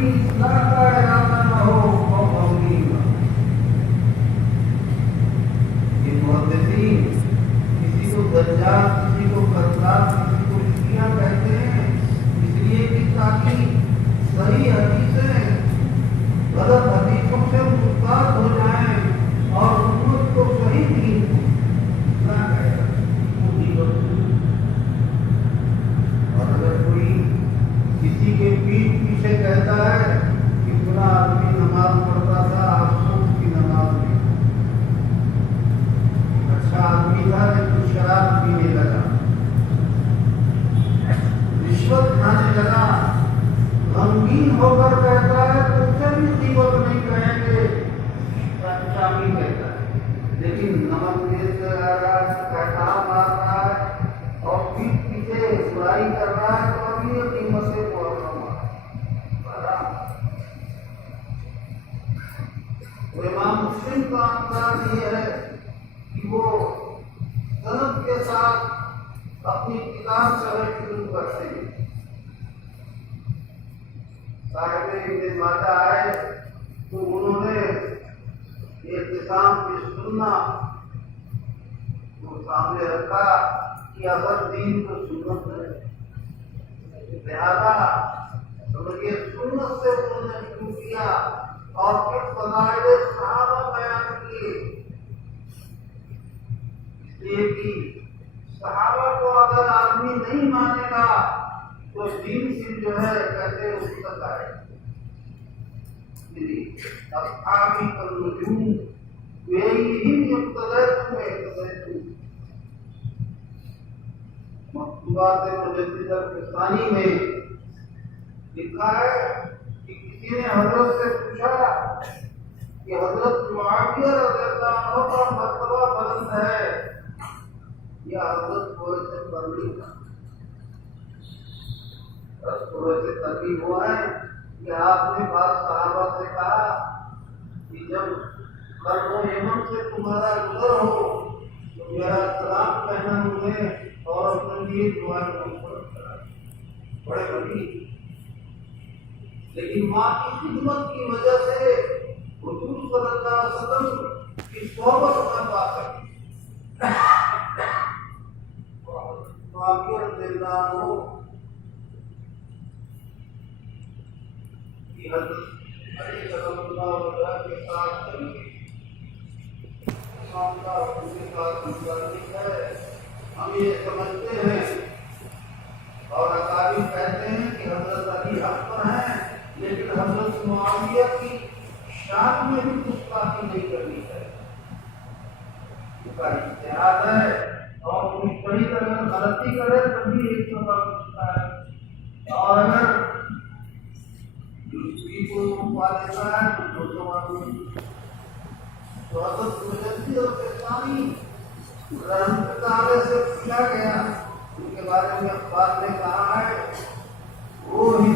بھی اصلاح کا ارادہ نہ ہو وہ غمگین نہ ہو۔ یہ محدثین کسی کو دجال، کسی کو کذاب، کسی کو شیعہ کہتے ہیں اس لیے کہ تاکہ صحیح حدیثیں غلط حدیثوں سے مستعد ہو جائیں اور امت کو صحیح دین نہ کہے۔ اور اگر کوئی کسی کے پیٹھ پیچھے کہتا ہے کہ فلاں آدمی نماز پڑھتا تھا افسوس کی نماز میں، اچھا آدمی تھا لیکن شراب پینے لگا، رشوت کھانے لگا، غمگین ہو کر کہتا ہے تو اسے بھی غیبت نہیں کہیں گے، شامی کہتا ہے، لیکن نمک تیز لگا رہا ہے، کہتا مار رہا ہے اور پیٹھ پیچھے برائی کر رہا ہے تو ابھی یہ قیمت سے تو امام مسلم کا انداز یہ ہے کہ وہ سند کے ساتھ اپنی کتاب شرح شروع کرتے ہیں۔ صاحب ابن ماجہ آئے تو انہوں نے اعتصام کی سننا وہ سامنے رکھا کہ اصل دین تو سنت ہے، لہذا سمجھے سنت سے انہوں نے شروع کیا اور پھر فضائل صحابہ بیان کیے، اس لیے کہ صحابہ کو اگر آدمی نہیں مانے گا تو دین سے جو ہے کہتے اس تک آئے۔ اصحابی کالنجوم بِأَيِّهِمْ اقتدیتم اهتدیتم۔ مکتوبات مجددہ ثانی میں لکھا ہے کہ کسی نے حضرت سے پوچھا کہ حضرت معاویہ رضی اللہ عنہ کا مرتبہ بلند ہے یا حضرت تھوڑے سے بلند تھا؟ تھوڑے سے ترغیب ہوا ہے کہ آپ نے بعض صحابہ سے کہا کہ جب قلب و یمن سے تمہارا گزر ہو تو میرا سلام کہنا مجھے اور اپنے لیے دعا کرنا، بڑے بڑی، لیکن ماں کی خدمت کی وجہ سے حضور صلی اللہ علیہ وسلم کی صحبت نہ پا سکے۔ معاویہ رضی اللہ عنہ کی حضرت علی صلی اللہ علیہ وسلم کے ساتھ چلی اسلام کا حکم کے ساتھ متعلق ہے، ہم یہ سمجھتے ہیں اور اکابر کہتے ہیں کہ حضرت علی حق پر ہیں، لیکن حضرت معاویہ کی شان میں بھی گستاخی نہیں کرنی ہے، اس کا اجتہاد ہے اور مجتہد اگر غلطی کرے تبھی ایک سبب ملتا ہے، اور اگر دوسری کو پا لیتا ہے تو دو سوال ملتا ہے۔ تو حضرت مجدد ثانی رحمۃ اللہ سے پوچھا گیا، ان کے بارے میں اخبار نے کہا ہے وہ